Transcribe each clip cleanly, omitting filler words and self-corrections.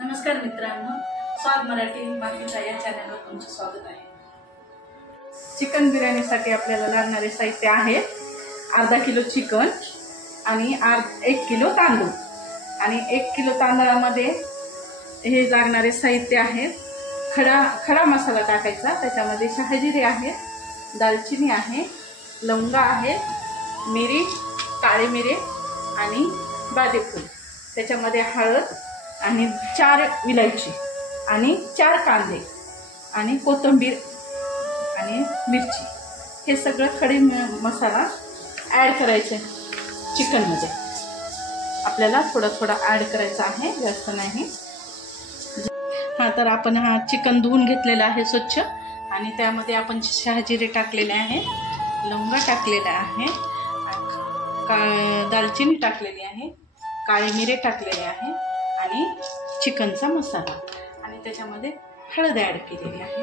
नमस्कार मित्रांनो, स्वाद मराठी मातीच्या या चॅनलवर तुमचं स्वागत आहे। चिकन बिर्याणीसाठी आपल्याला लागणारे साहित्य आहे अर्धा किलो चिकन आणि 1 किलो तांदूळ आणि 1 किलो तांदळामध्ये हे लागणारे साहित्य आहे खडा मसाला टाकायचा। त्याच्यामध्ये शहाजिरे आहे, दालचिनी आहे, लवंगा आहे, मिरी, काळे मिरे आणि बादेफूल। त्याच्यामध्ये हळद आणि 4 विलायची आणि 4 कांदे आणि कोथिंबीर आणि मिरची, हे सगळं खडे मसाला ॲड करायचे चिकनमध्ये। आपल्याला थोडा थोडा ॲड करायचा आहे, जास्त नाही। तर आपण हा चिकन धुवून घेतलेला आहे स्वच्छ आणि त्यामध्ये आपण शहाजिरे टाकलेले आहे, लवंगा टाकलेला आहे, दालचिनी टाकलेली आहे, काळे मिरे टाकलेले आहे आणि चिकनचा मसाला आणि त्याच्यामध्ये हळद ॲड केलेली आहे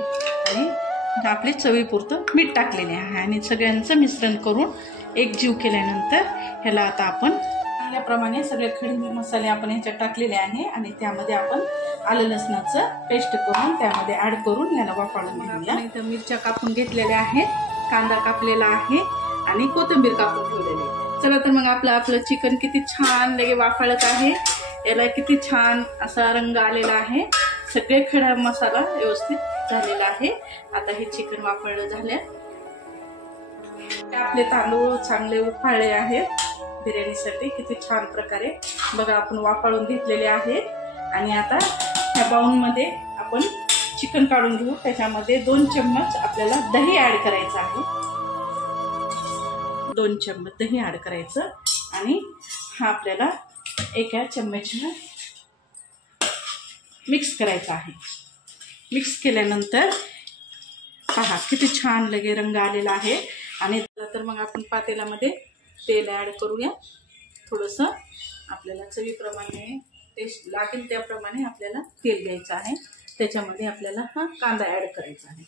आणि आपले चवीपुरतं मीठ टाकलेले आहे आणि सगळ्यांचं मिश्रण करून एकजीव केल्यानंतर ह्याला आता आपण चांगल्याप्रमाणे सगळे खडे मसाले आपण ह्याच्यात टाकलेले आहे आणि त्यामध्ये आपण आलं लसणाचं पेस्ट करून त्यामध्ये ॲड करून याला वाफाळून घेऊया। इथं मिरच्या कापून घेतलेल्या आहेत, कांदा कापलेला आहे आणि कोथिंबीर कापून ठेवलेली आहे। चला तर मग आपलं चिकन किती छान लगे वाफाळत आहे, याला किती छान असा रंग आलेला आहे, सगळे खडा मसाला व्यवस्थित झालेला आहे। आता हे चिकन वाफळलं झाले, आपले तांदूळ चांगले उफाळले आहेत बिर्याणीसाठी, किती छान प्रकारे बघा आपण वाफाळून घेतलेले आहे। आणि आता ह्या बाउलमध्ये आपण चिकन काढून घेऊ। त्याच्यामध्ये 2 चम्मच आपल्याला दही ॲड करायचं आहे, 2 चम्मच दही ॲड करायचं आणि हा आपल्याला एका चम्मचने मिक्स करायचा आहे। मिक्स केल्यानंतर पहा किती छान लगे रंग आलेला आहे। आणि तर मग आपण पातेल्यामध्ये तेल ॲड करूया, थोडंसं आपल्याला चवीप्रमाणे टेस्ट लागेल त्याप्रमाणे आपल्याला तेल घ्यायचं आहे। त्याच्यामध्ये आपल्याला हा कांदा ॲड करायचा आहे।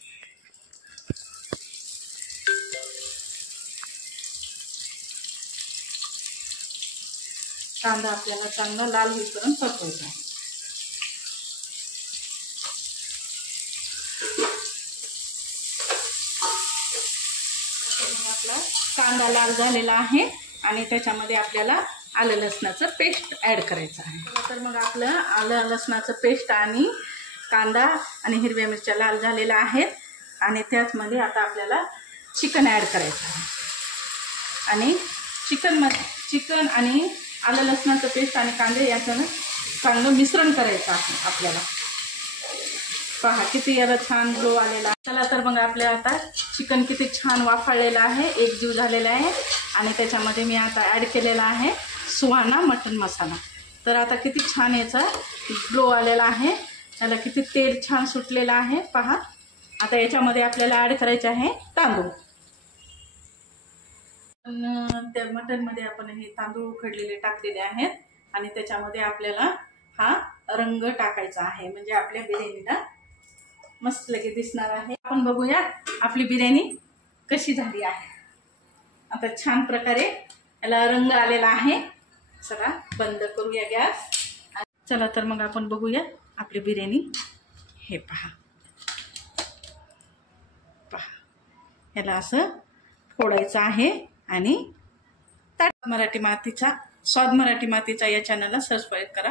कांदा आपल्याला चांगला लाल होईपर्यंत परतवायचा आहे। आपला कांदा लाल झालेला आहे आणि त्याच्यामध्ये आपल्याला आलं लसणाचं पेस्ट ॲड करायचं आहे। तर मग आपलं आलं लसणाचं पेस्ट आणि कांदा आणि हिरव्या मिरच्या लाल झालेल्या आहेत आणि त्याचमध्ये आता आपल्याला चिकन ॲड करायचं आहे आणि चिकन आणि आलं लसणाचं पेस्ट आणि कांदे याचं चांगलं मिश्रण करायचं आहे आपल्याला। पहा किती याला छान ग्लो आलेला आहे। चला तर मग आपल्या आता चिकन किती छान वाफाळलेलं आहे, एकजीव झालेला आहे आणि त्याच्यामध्ये मी आता ॲड केलेला आहे सुहाना मटन मसाला। तर आता किती छान याचा ग्लो आलेला आहे, त्याला किती तेल छान सुटलेलं आहे पहा। आता याच्यामध्ये आपल्याला ॲड करायचे आहे तांदूळ। त्या मटनमध्ये आपण हे तांदूळ उकडलेले टाकलेले आहेत आणि त्याच्यामध्ये आपल्याला हा रंग टाकायचा आहे, म्हणजे आपल्या बिर्याणीला मस्त लगे दिसणार आहे। आपण बघूया आपली बिर्याणी कशी झाली आहे। आता छान प्रकारे याला रंग आलेला आहे। चला बंद करूया गॅस। चला तर मग आपण बघूया आपली बिर्याणी। हे पहा याला असं फोडायचं आहे आणि स्वाद मराठी मातीचा या चॅनलला सबस्क्राईब करा।